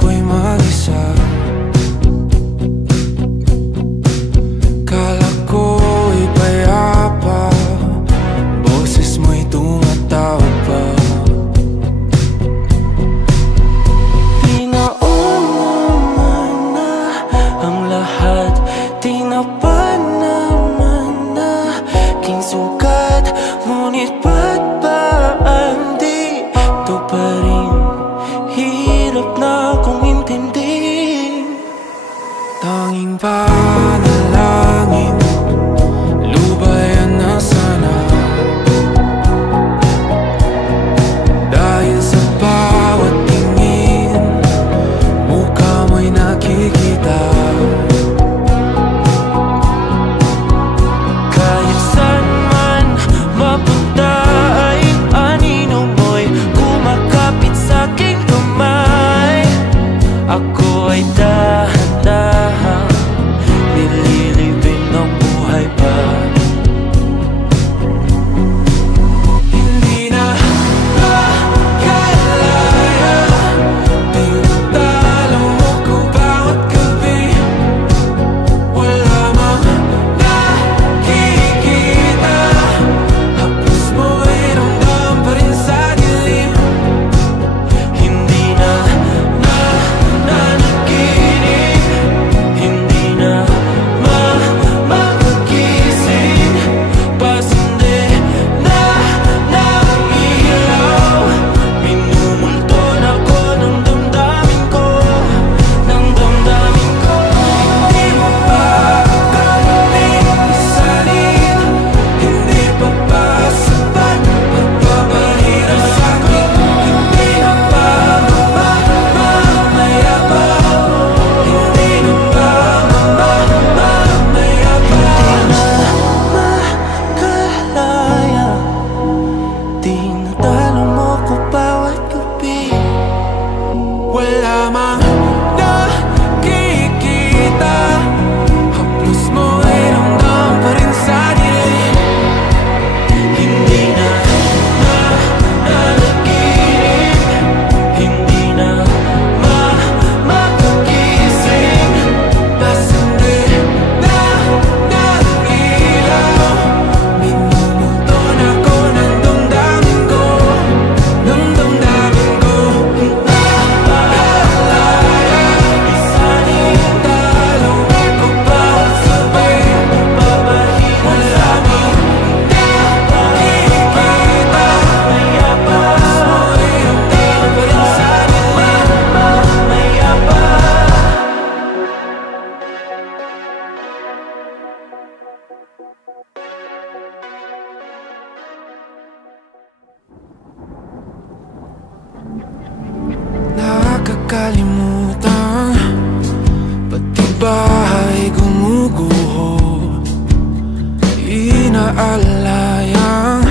ako'y mag-isa. Kala ko'y payapa, boses mo'y tumatawag pa. Tinaon naman na ang lahat, tinapan naman na king sugat. Ngunit ba't ba di ito pa rin? Hirap na kong intindihin. Tanging panalangin, lubayan na sana. Dahil sa bawat tingin, mukha mo'y nakikita. Kahit saan man mapunta ay anino mo'y kumakapit sa'king kamay. Ako ay dahan-dahan nililibing ng buhay pa. Hindi na makalaya, tinatalo mo ko bawat gabi. Wala mang nakikita, hapos mo'y ramdam pa rin sa dilim. Hindi na nanaginip, hindi na makagising. Pasindi na ng ilaw, minumulton ako ng damdamin ko, ng damdamin ko. Hindi mo pa kami isalin, hindi pa ba sapat pagpapahirap sa'kin? Hindi na ba mamayabang? Hindi na ba mamayabang? Makalaya, tinatalo mo ko bawat gabi. Wala mang nakikita, haplos mo'y ramdam pa rin sa dilim. Hindi na nanaginip, hindi na makagising. Pasindi na ng ilaw, minumulton ako ng damdamin ko, ng damdamin ko. Nakalaya, isanin talo ko bawat sabi, papahirap sa'kin. Nakikita, mayabang, mo'y ramdam pa rin sa dilim. Mayabang. Nakakalimutan, pati bahay gumuguho. Inaalayang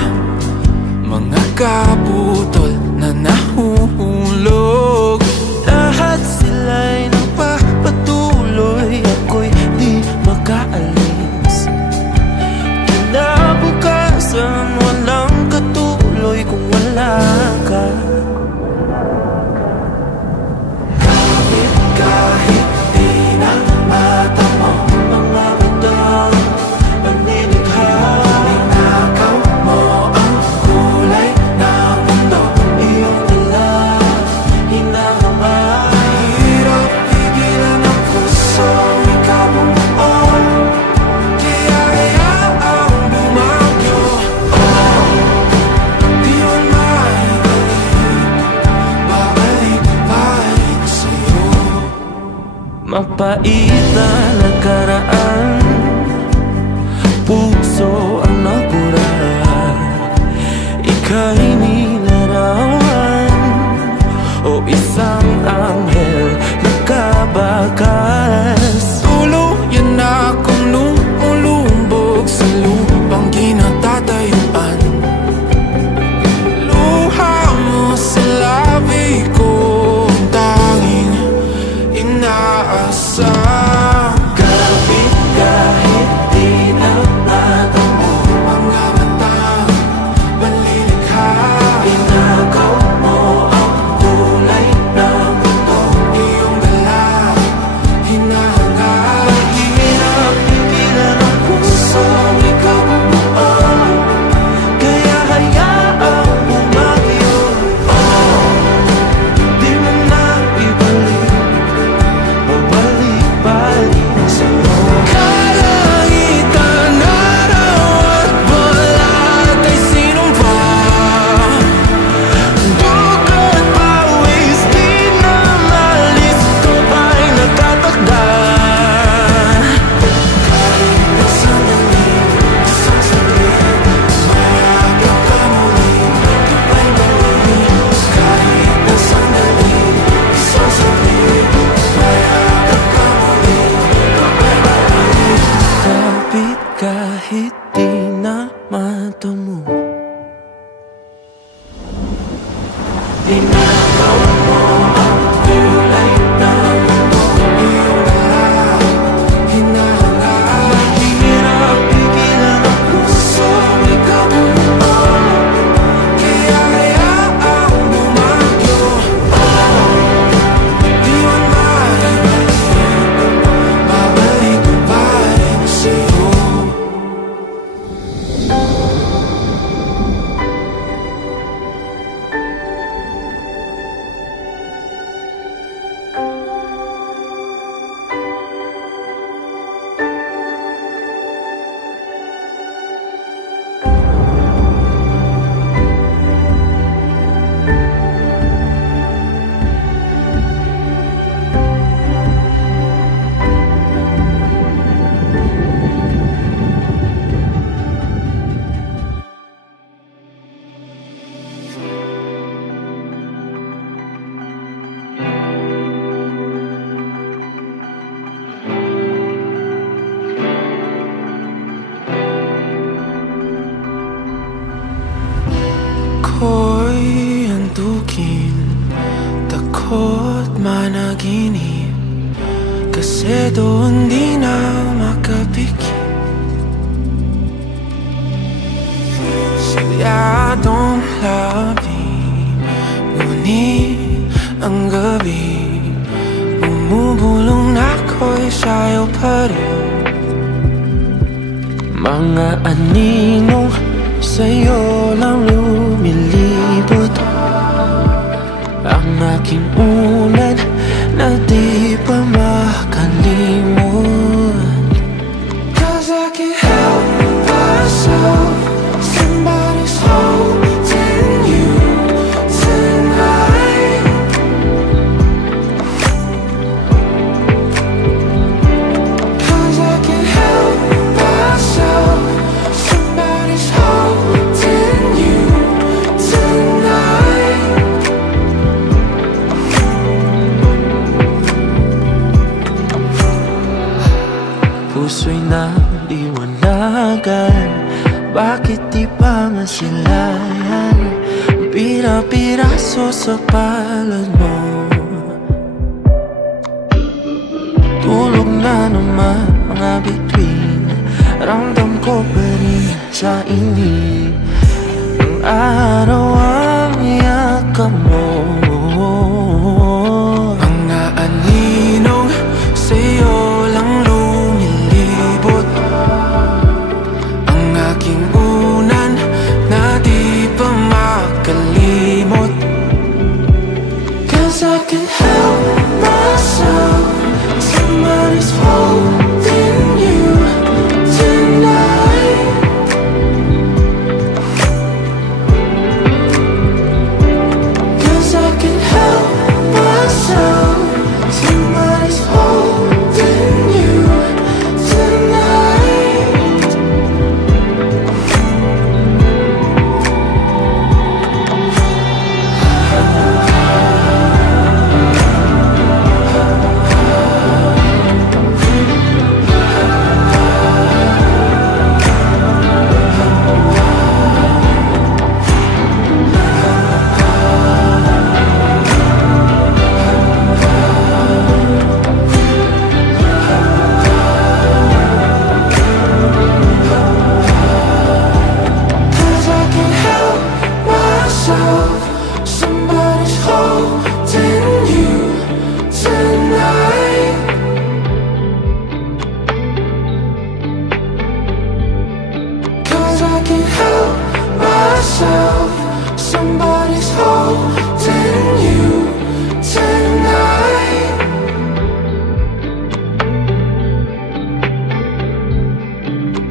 mga kaputol na nahuhulog. Lahat sila'y nagpapatuloy, ako'y di makaalis. Kinabukasan walang katuloy kung wala ka. Kahit di na mata mo mga batang panilikha, ninakaw mo ang kulay ng mundo, iyong dala, hinahamay. Hirap pigilan ang pusong ikabumuo, kaya hayaang bumagyo. Di man maibalik, babalik sa'yo. Mapait na nakaraan, puso ang nabura. Ika'y nilarawan o isang anghel na kabakas. Tuluyan na akong lumulumbog sa lupang kinatatayuan. Luha mo sa labi ko, ang tanging inaasam. Kapit kahit di na mata mo mga batang manlilikha. panaginip, kasi doon di na makapikit. Sadyadong labi, ngunit ang gabi bumubulong na ako'y sayo pa rin. Mga anino sa'yo lang lumilibot, ang aking unan na di pa makalimot. 'Cause I can't help myself, somebody's holding you tonight. 'Cause I can't help myself, somebody's holding you tonight. Puso'y naliwanagan, bakit di pa masilayan? Pira-piraso sa palad mo, tulog na naman mga bituin. Ramdam ko pa rin sa inip ng araw ang yakap mo. Mga aninong sa'yo lang lumilibot, ang aking unan na di pa makalimot. 'Cause I can't help myself, somebody's holding you tonight. 'Cause I can't help myself, somebody's holding you tonight. Cause I can't help myself, somebody's holding you tonight. 'Cause I can't help myself, somebody's holding you tonight.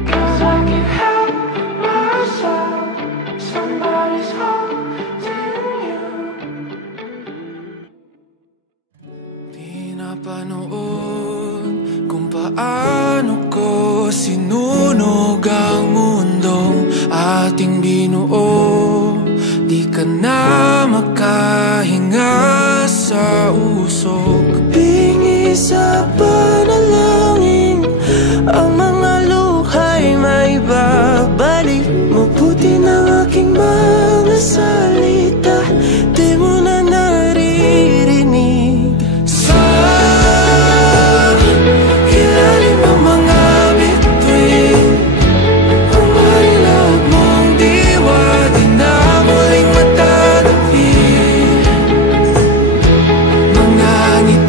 'Cause I can't help myself, somebody's holding you. Pinapanood kung paano ko sinunog ang mundong ating binuo. Di ka na makahinga sa usok. Bingi sa panalangin, ang mga luha'y may babalik. Mabuti ng aking mga salita, di mo na naririnig. Sa ilalim ng mga bituin, ang marilag mong diwa di na muling matatabi. Mga ngiti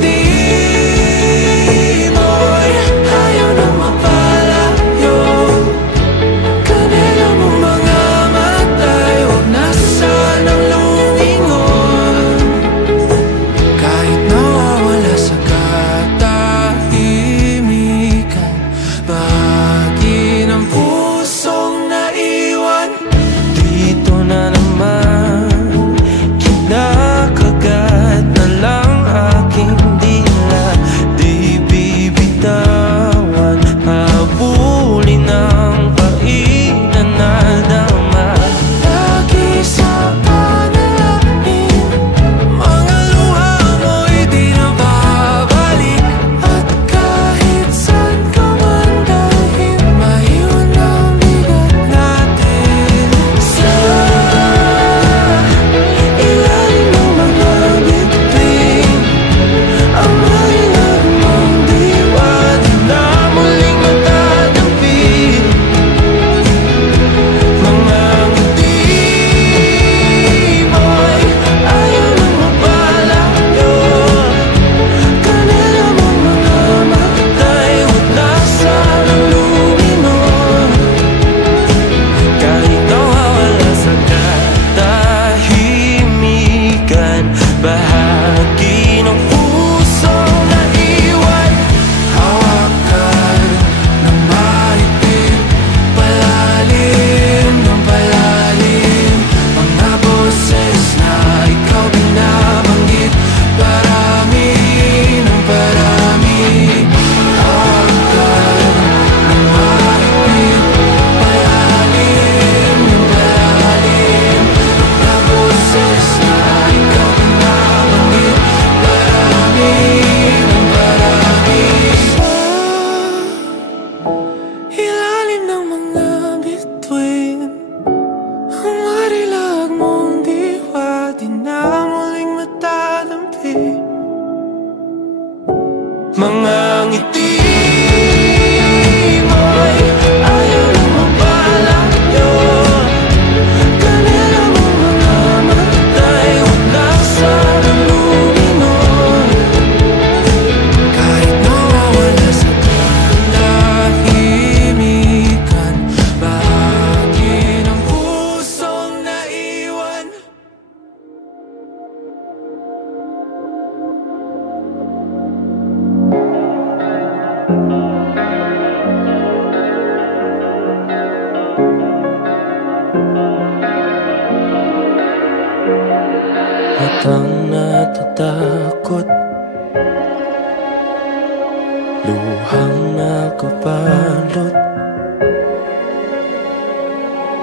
luhang nakabalot,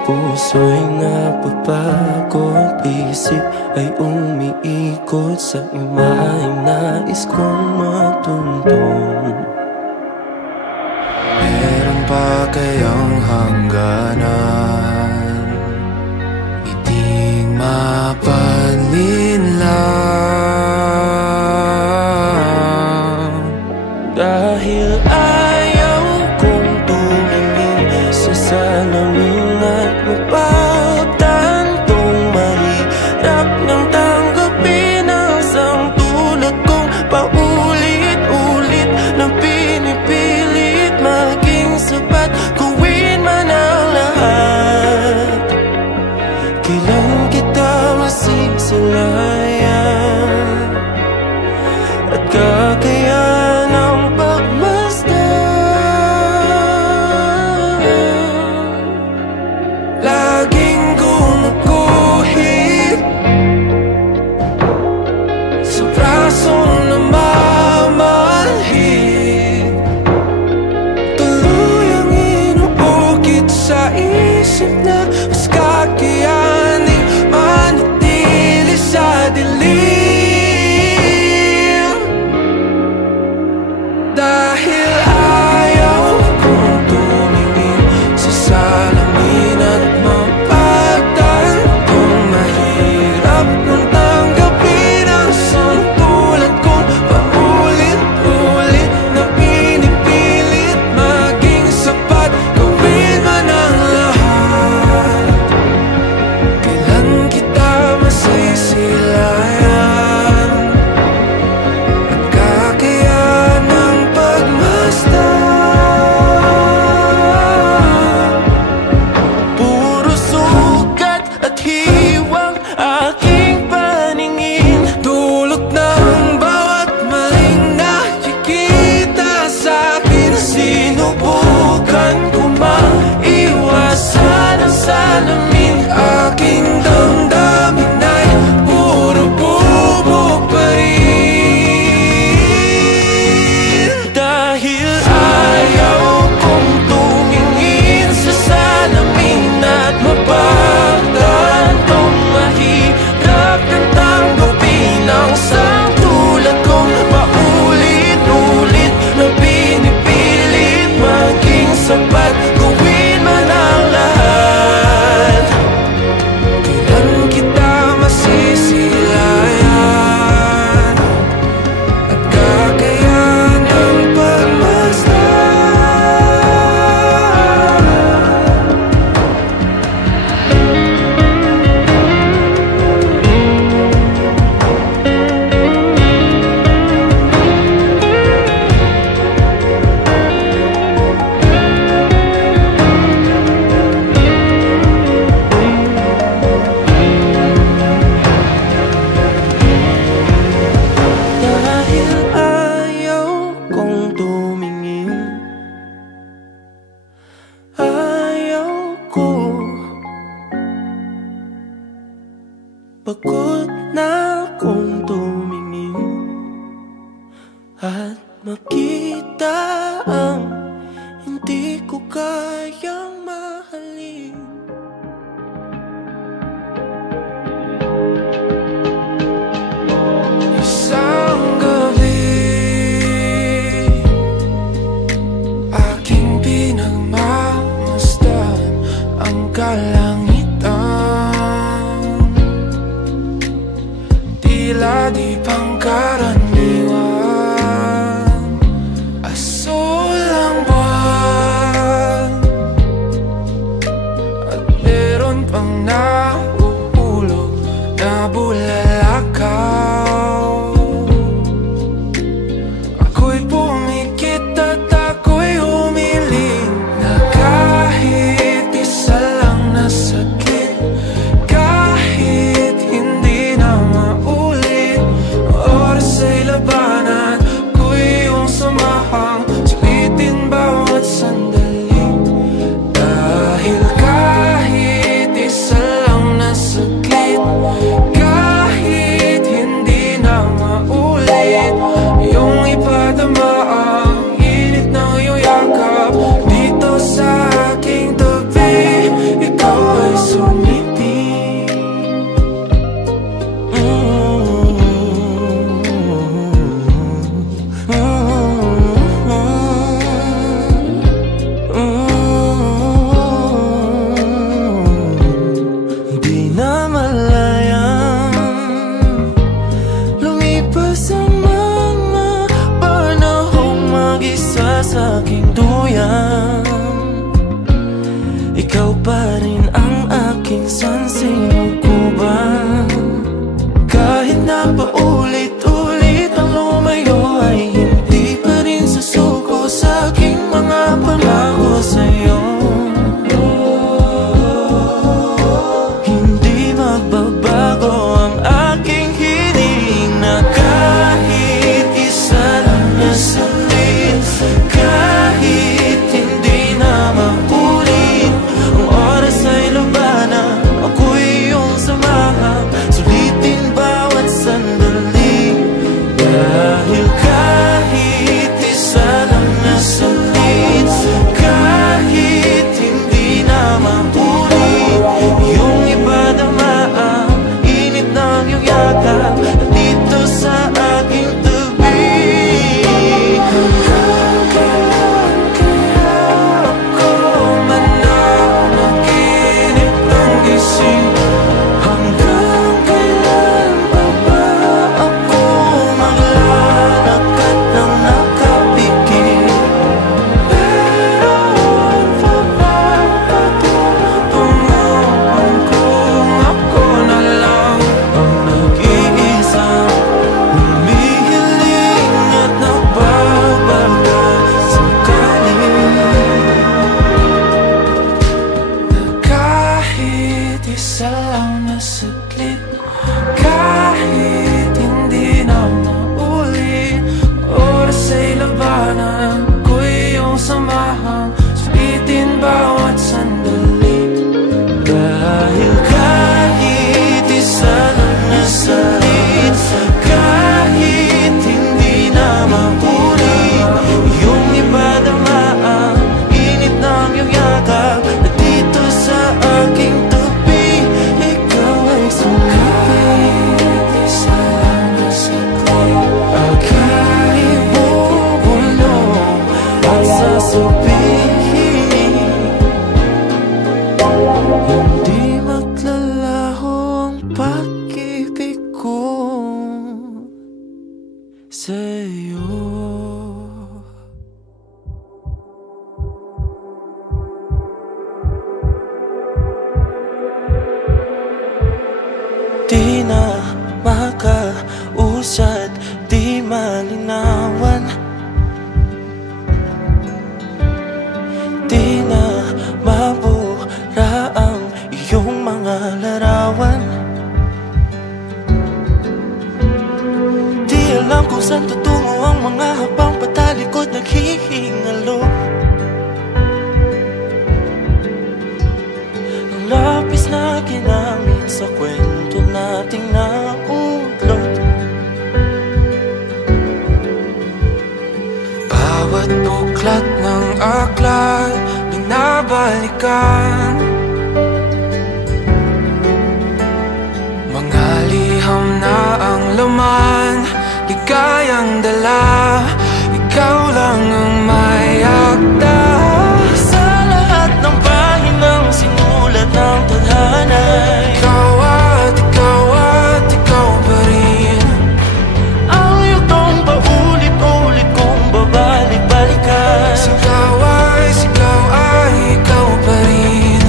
puso'y napapagod, isip ay umiikot sa imaheng nais kong matuntun. Meron pa kayang hangganan, iting mapalinlang, dahil ayaw kong tumingin sa salamin at mapagtantong mahirap nang tanggapin ang isang tulad kong paulit-ulit na pinipilit maging sapat, gawin man ang lahat. Kailan kita masisilayan at kakayan ang pagmasdan? Laging gumuguhit sa braso na mamanhid, tuluyang inuukit sa isip na mas kakayaning manatili sa dilim. Dahil ayaw kong tumingin sa salamin at mapagtantong mahirap nang tanggapin ang isang tulad kong paulit-ulit na pinipilit maging sapat, gawin man ang lahat. Kailan kita masisilayan at kakayan ng pagmasdan? Puro sugat at hiwang aking paningin, dulot ng bawat maling nakikita sa'kin. Sinubukan ko maiwasan ang salamin, aking damdamin ay puro bubog pa rin. Dahil ayaw kong tumingin sa salamin at mapagtantong mahirap nang tanggapin ang isang tulad kong paulit-ulit na pinipilit maging sapat, gawin man ang lahat. Kailan kita masisilayan at kakayan ng pagmasdan? Dahil ayaw kong tumingin, ayaw ko, pagod na akong tumingin at makita ang hindi ko kayang mahalin. Isang gabi aking pinagmamasdan ang kalangitan, tila di pangkaraniwan, asul ang buwan aking duyan. Ikaw pa rin ang aking sansinukuban. Kahit na paulit-ulit ang lumayo, ay hindi pa rin susuko sa aking mga pangako sa'yo. Hindi magbabago ang aking hiling na kahit isa lang na saglit, kahit hindi na maulit ang oras ay labanan, ako'y iyong samahan, sulitin bawat sandali. Dahil kahit isa lang na saglit, kahit hindi na maulit yung iba damaan, init ng iyong yakap dito sa aking tabi. Hanggang kailan kaya ako mananaginip ng gising? Hanggang kailan pa ba ako maglalakad ng nakapikit? Meron pa bang patutunguhan kung ako na lang ang nag-iisang humihiling at nagbabaga sakali? Kahit isa lang na saglit, kahit hindi na maulit, oras ay labanan, ako'y iyong samahan, sulitin bawat sandali. Dahil kahit isa lang na saglit, kahit hindi na maulit yung iba damaan, init ng iyong yakap at dito sa aking tabi. Ikaw ay sumipit, isa lang na saglit, aking ibubulong at sasabihin, hindi maglalaho ang pag-ibig ko sa'yo. Di na makausad, di malinawan, di na mabura ang iyong mga larawan. Di alam kung saan tutungo ang mga habang patalikod naghihingalo. Ang lapis na ginamit sa kwento nating naulot, bawat buklat ng aklat binabalikan, mga liham na ang laman, ligayang dala, ikaw lang ang may akda. Sa lahat ng pahinang sinulat ng tadhana, ikaw at ikaw pa rin ang yugtong paulit-ulit kong babalik-balikan. Sigaw ay ikaw pa rin,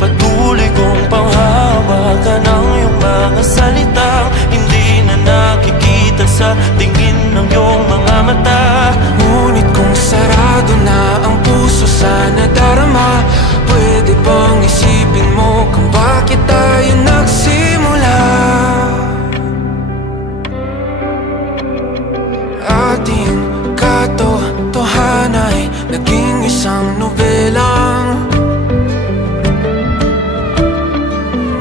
patuloy kong panghawakan ang iyong mga salitang hindi na nakikita sa tingin ng iyong mga mata. Ngunit kung sarado na ang puso sa nadarama, pwede bang isipin mo kung bakit tayo nagsimula? Ating katotohanan ay naging isang nobelang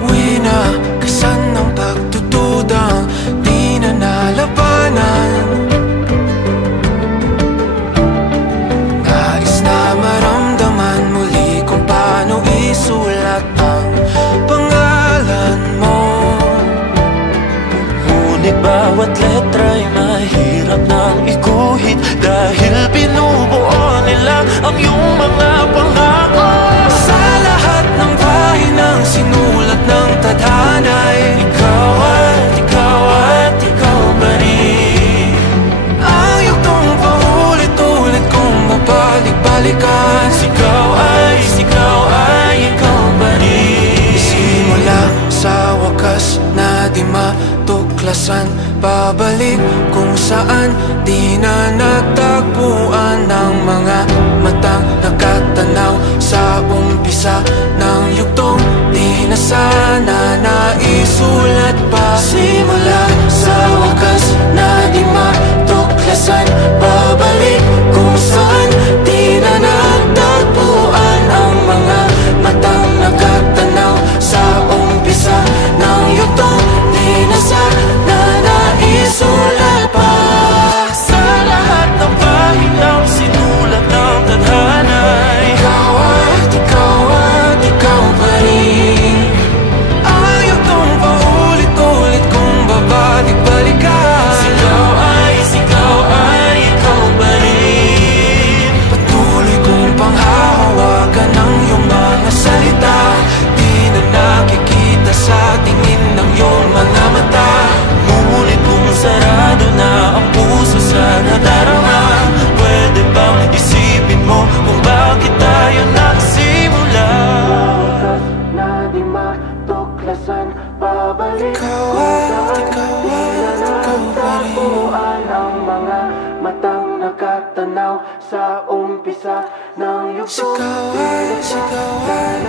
winakasan ng pagtutudang di na nalabanan. Nais na maramdaman muli kung paano isulat ang pangalan mo. Ngunit bawat letra'y mahirap nang iguhit, dahil binubuo nila ang iyong mga pangako. Sa lahat ng pahinang sinulat ng tadhana, ikaw at ikaw pa rin ang yugtong paulit-ulit kong mababalikan. balikan. Sigaw ay ikaw pa rin. Simula sa wakas na di matuklasan, babalik kung saan di na nagtagpuan ng mga matang nakatanaw sa umpisa ng yugtong di na sana naisulat pa. Simula sa wakas na di matuklasan, babalik kung saan di na nagtagpuan ang mga matang nakatanaw sa umpisa ng yugtong di na sana naisulat pa. Sa lahat ng pahinang sinulat ng tadhana, ikaw pa rin. Ang yugtong paulit-ulit kung babalik-balikan. Sigaw ay ikaw pa rin. Patuloy kong panghahawakan ng iyong mga salita, di na nakikita sa tingin ng iyong mga mata. Ngunit kung sarado na ang puso sa nadarama, pwede bang isipin mo kung bakit tayo nagsimula? Na di matuklasan, babalik ikaw pa rin. Ang mga matang nakatanaw sa umpisa ng yugtong sigawan.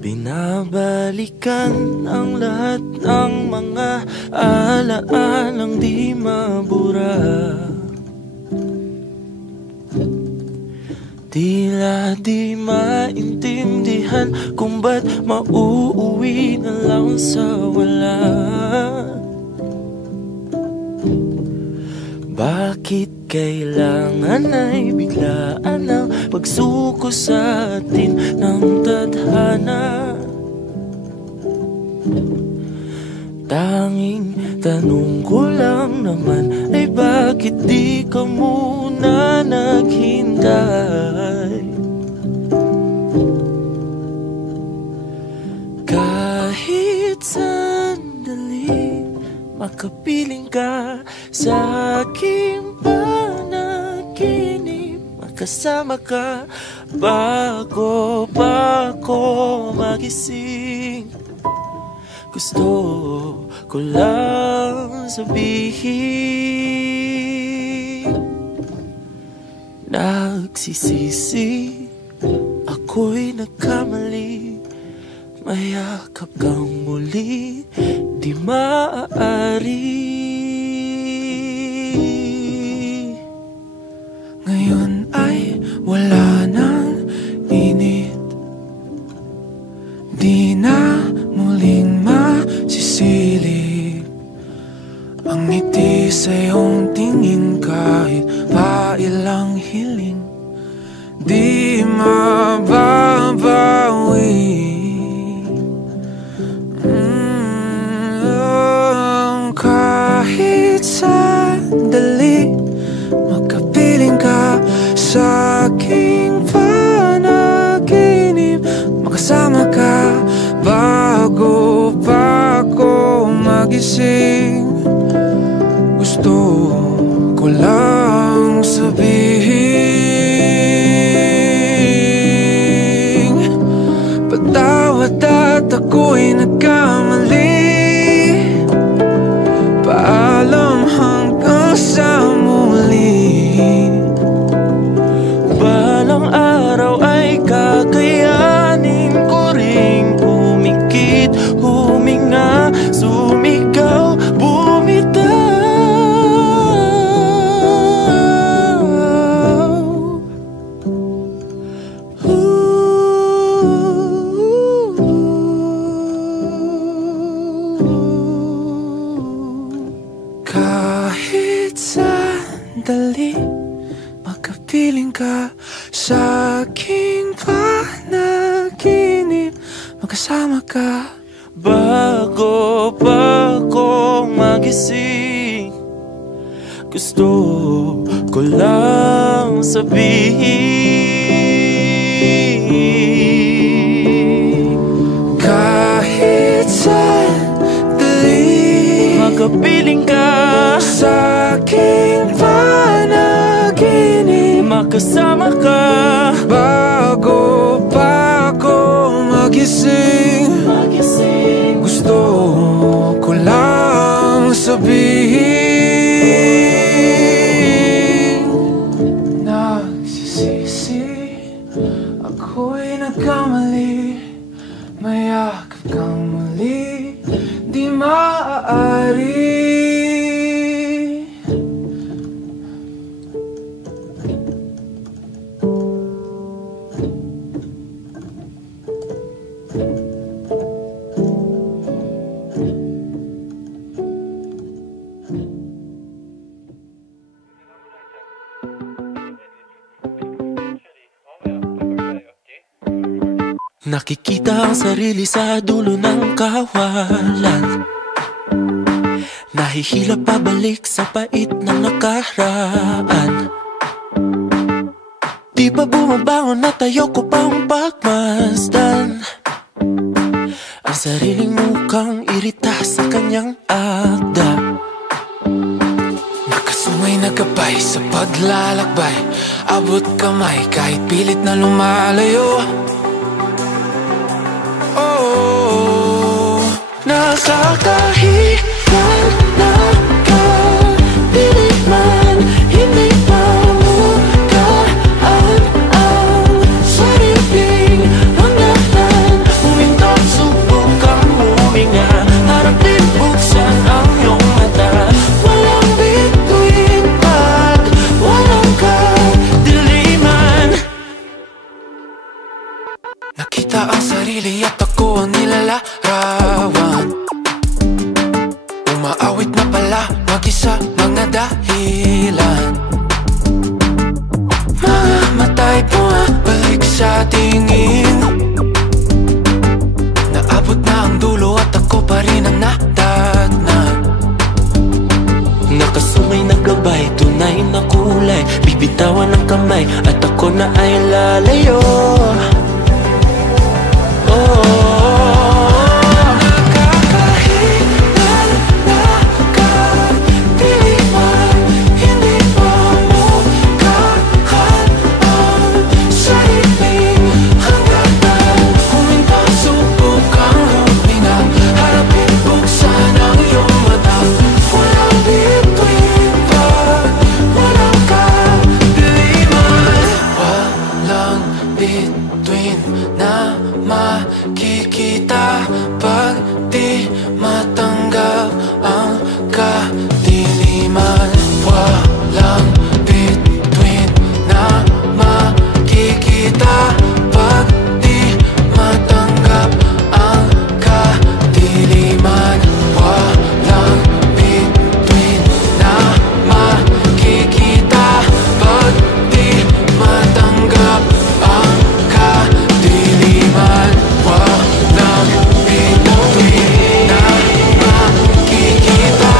Binabalikan ang lahat ng mga alaalang di mabura. Tila di maintindihan kung ba't mauuwi na lang sa wala. Bakit kailangan ay biglaan ang pagsuko sa atin ng tadhana? Tanging tanong ko lang naman ay bakit di ka muna naghintay? Kahit sandali makapiling ka sa aking panaginip, makasama ka bago pa ako magising. Gusto ko lang sabihin, nagsisisi ako'y nagkamali. Mayakap kang muli, di maaari. Ngayon ay wala nang init, di na muling masisilip ang ngiti sa iyong tingin. Kahit pa ilang hiling, di mababawi. Kahit sandali makapiling ka sa aking panaginip, makasama ka bago pa ako magising. Gusto ko lang sabihin, patawad at ako'y nagkamali. Paalam hanggang sa muli. Balang araw ay kakayanin ko ring pumikit, huminga, sumigaw, bumitaw. Kahit sandali makapiling ka sa aking panaginip, makasama ka Bago pa ko magising, gusto ko lang sabihin, kahit sandali makapiling ka sa aking panaginip, makasama ka. Bago pa ako magising, gusto ko lang sabihin, nagsisisi, ako'y nagkamali, mayakap kang muli, di maaari. Nakikita ang sarili sa dulo ng kawalan, nahihila pabalik sa pait ng nakaraan. Di ba bumabangon at ayoko pang pagmasdan ang sariling mukhang irita sa kanyang akda. Nakasungay na gabay sa paglalakbay, abot kamay kahit pilit na lumalayo. Nakakahiyan na kadilig man, hindi mamukaan ang sariling hangganan. Huminto, subukang huminga, harapin, buksan ang iyong mata. Walang bituin pag walang kadiliman. Nakita ang sarili at ako ang nilalarawan, umaawit na pala mag-isa mga dahilan. Mga matay bumabalik sa tingin, naabot na ang dulo at ako pa rin ang nadatnan. Nakasungay na gabay, tunay na kulay, bibitawan ng kamay at ako na ay lalayo. Makikita pag di matanggap ang kadiliman. Walang bituin na makikita pag di matanggap ang kadiliman. Walang bituin na makikita pag di matanggap ang kadiliman. Walang bituin na makikita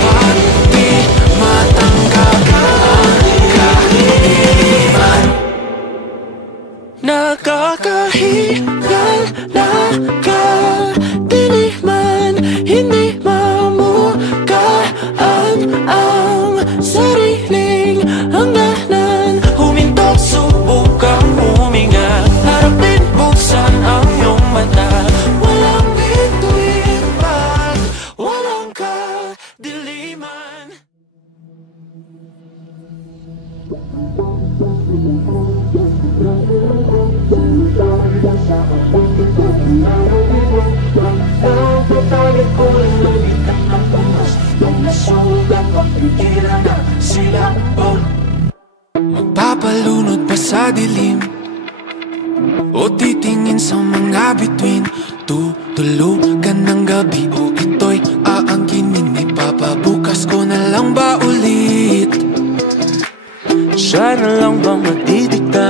pag di matanggap ang kadiliman. Nakakahiyan na kadiliman, hindi mamukaan ang sariling hangganan. Huminto, subukang huminga, harapin, buksan ang iyong mata. Walang bituin pag walang kadiliman. Magpapalunod ba sa dilim o titingin sa mga bituin? Tutulugan ng gabi o ito'y aangkinin? Ipapabukas ko na lang ba ulit? Siya na lang bang magdidikta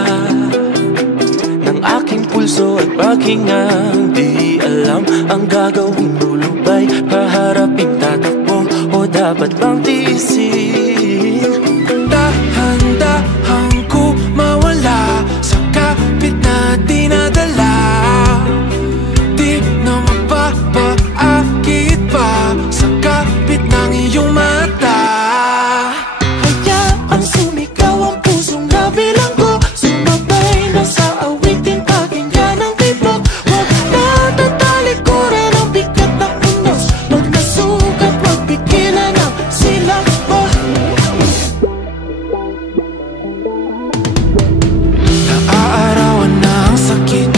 ng aking pulso? puso at pakingang di alam ang gagawing lulubay. Paharapin, tatakbo o dapat bang tiisin? Dahan-dahan ko mawala sa kapit na dinadala. Di na mapapaakit pa sa kapit ng iyong mata. Hayaan sumigaw ang pusong nabilang ko, sumabay na sa awitin, pakinggan ang tibok. Huwag na tatalikuran ang bigat ng unos. Pag nasugat, huwag pigilan ang silak mo. Naaarawan na ang sakit,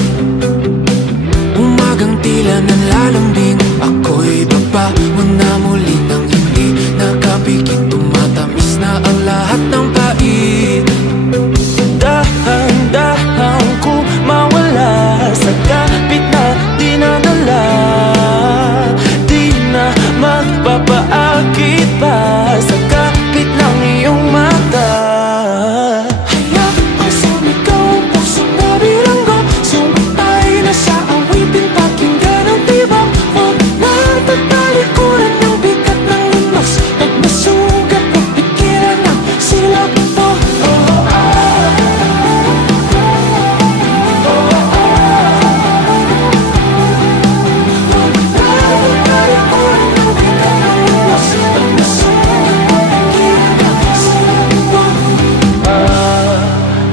umagang tila nanlalambing. Ako'y babangon na muli nang hindi nakapikit. Tumatamis na ang lahat ng pait. Dahan-dahan ko mawala sa kapit na dinadala. Di na magpapaakit pa sa kapit ng iyong mata. Hayaan sumigaw ang pusong nabilanggo, sumatay na sa awitin, pakinggan ang tibok. Huwag na tatalikuran ang bigat ng unos. Pag nasugat, huwag pigilan ang silak mo.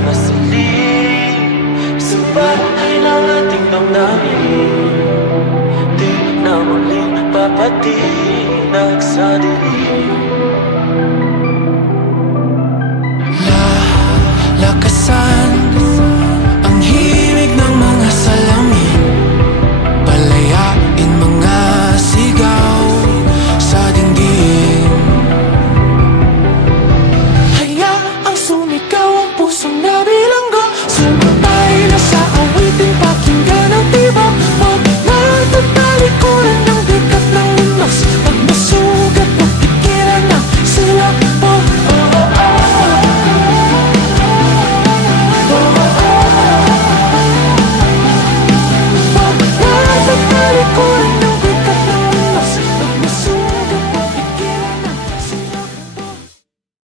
Nasilim sa bahay ng ating damdamin, di na muling papatinag sa dilim.